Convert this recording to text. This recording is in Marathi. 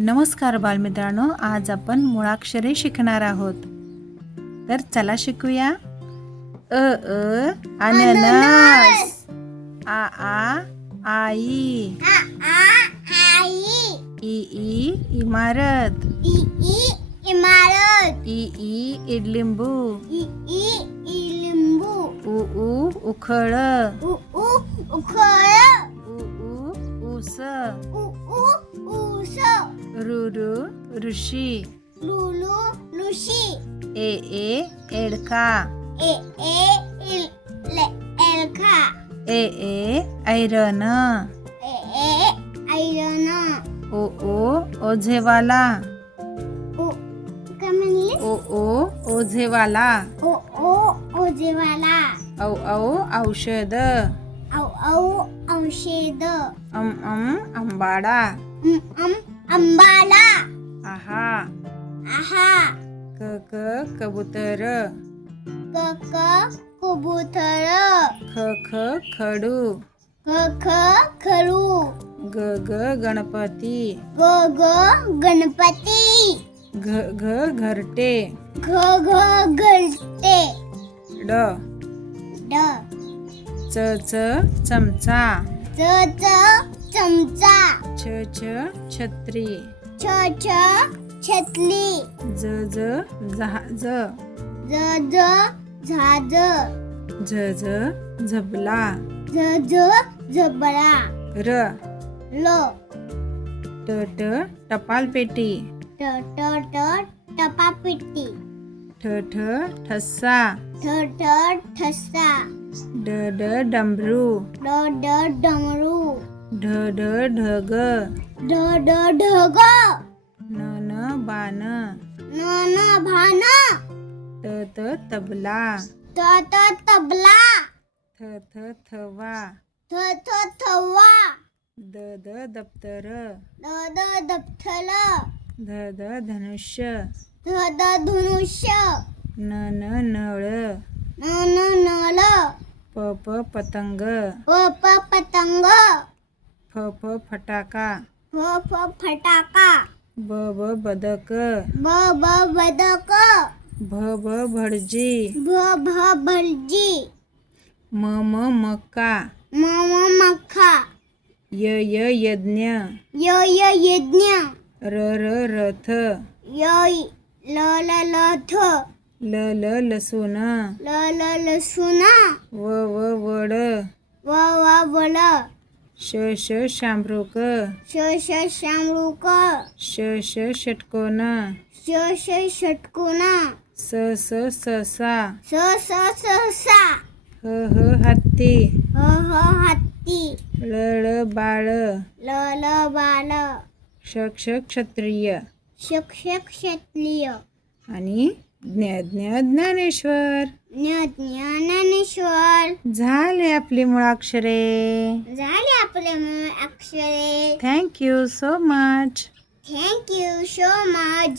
नमस्कार बालमित्रांनो, आज आपण मुळाक्षरे शिकणार आहोत. तर चला शिकूया. अननस, आ आई, ई इमारत, ई इडलिंबू, ऊ उखळ, ऊस, ऋ ऋषी, ए एडका, ए ऐरण, ओ ओझेवाला, ओझेवाला, औ औषध, औषध, आंबाडा, अंबाला, आहा, कबूतर, कबूतर, खडू, खडू, गणपती, गणपती, घरटे, घरटे, ड चमचा, चमचा, छत्री, छतली, जहाज, झाज, झबला, झबला, र टपाल पेटी, टपापेटी, ठसा, ठसा, डमरू, डमरू, ढग, ढग, बाण, भान, तबला, तबला, थवा, थवा, दप्तर, दप्तर, धनुष्य, धनुष्य, नळ, नळ, पतंग, पतंग, फटाका, फटाका, बदक, बदक, भटजी, भटजी, मक्का, मक्का, यज्ञ, यज्ञ, रथ, लथ, लसूण, लसूण, वड, वड, शामरुक, शामरुक, षटकोन, षटकोन, ससा, सहसा, हत्ती, हत्ती, बाळ, बाळ, क्षत्रिय, क्षत्रिय, आणि ज्ञानेश्वर. ज्ञानेश्वर. झाले आपली मुळाक्षरे. Thank you so much. Thank you so much.